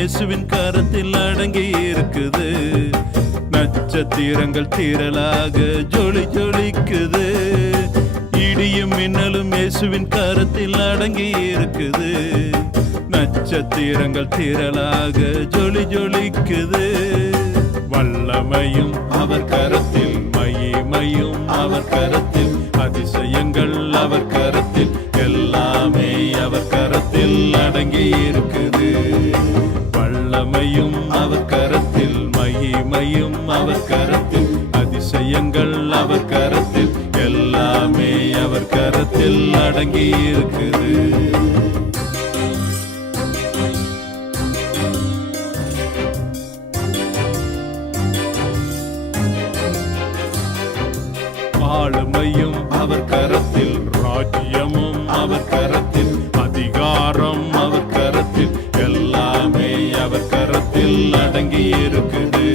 இயேசுவின் கரத்தில் அடங்கி இருக்குது. நட்சத்திரங்கள் திரளாக ஜொலி ஜொலிக்குது. இடியும் மின்னலும் இயேசுவின் கரத்தில் அடங்கி இருக்குது. நட்சத்திரங்கள் திரளாக ஜொலி ஜொலிக்குது. வல்லமையும் அவர் கரத்தில், மகிமையும் அவர் கரத்தில், அதிசயங்கள் அவர் கரத்தில், எல்லாமே அவர் கரத்தில் அடங்கி இருக்குது. வல்லமையும் அவர் கரத்தில், மகிமையும் அவர் கரத்தில், அதிசயங்கள் அவர் கரத்தில், எல்லாமே அவர் கரத்தில் அடங்கி இருக்குது. ஆளுமையும் அவர் கரத்தில், ராஜ்யமும் அவர் கரத்தில், அதிகாரம் அவர் கரத்தில், எல்லாமே அவர் கரத்தில் அடங்கி இருக்குது.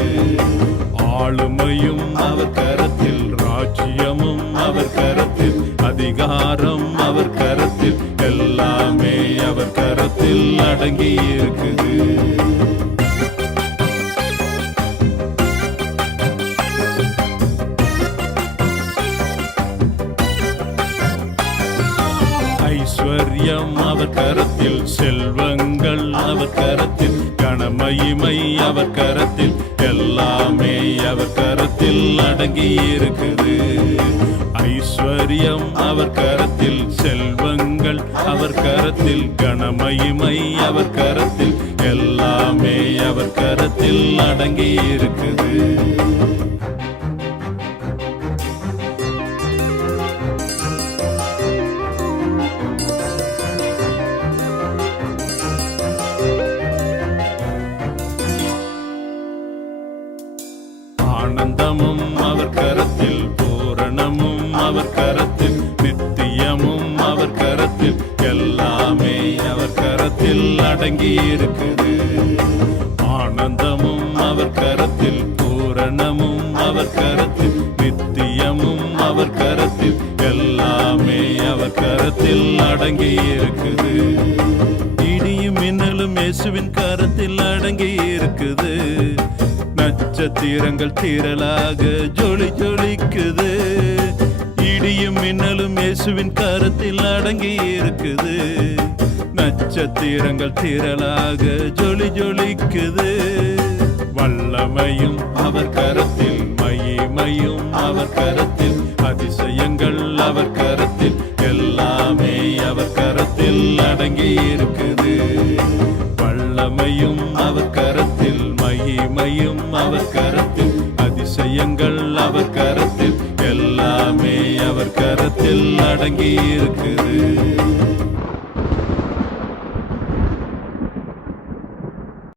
ஆளுமையும் அவர் கரத்தில், ராஜ்யமும் அவர் கரத்தில், அதிகாரம் அவர் கரத்தில், எல்லாமே அவர் கரத்தில் அடங்கி இருக்குது. ஐஸ்வர்யம் அவர் கரத்தில், செல்வங்கள் அவர் கரத்தில், கனமகிமை அவர் கரத்தில், எல்லாமே அவர் கரத்தில் அடங்கி இருக்குது. ஐஸ்வர்யம் அவர் கரத்தில், செல்வங்கள் அவர் கரத்தில், கனமகிமை அவர் கரத்தில், எல்லாமே அவர் கரத்தில் அடங்கி இருக்குது. ஆனந்தமும் அவர் கரத்தில், பூரணமும் அவர் கரத்தில், நித்தியமும் அவர் கரத்தில், எல்லாமே அவர் கரத்தில் அடங்கி இருக்குது. ஆனந்தமும் அவர் கரத்தில், பூரணமும் அவர் கரத்தில், நித்தியமும் அவர் கரத்தில், எல்லாமே அவர் கரத்தில் அடங்கி இருக்குது. இடியும் மின்னலும் இயேசுவின் கரத்தில் அடங்கி இருக்குது. நட்சத்திரங்கள் திரளாக ஜொலி ஜொலிக்குது. இடியும் மின்னலும் இயேசுவின் கரத்தில் அடங்கி இருக்குது. நட்சத்திரங்கள் திரளாக ஜொலி ஜொலிக்குது. வல்லமையும் அவர் கரத்தில், மகிமையும் அவர் கரத்தில், அதிசயங்கள் அவர் கரத்தில், எல்லாமே அவர் கரத்தில் அடங்கி இருக்குது. வல்லமையும் அவர் கரத்தில், மகிமையும் அவர் கரத்தில், அதிசயங்கள் அவர் கரத்தில், எல்லாமே அவர் கரத்தில் அடங்கி இருக்குது.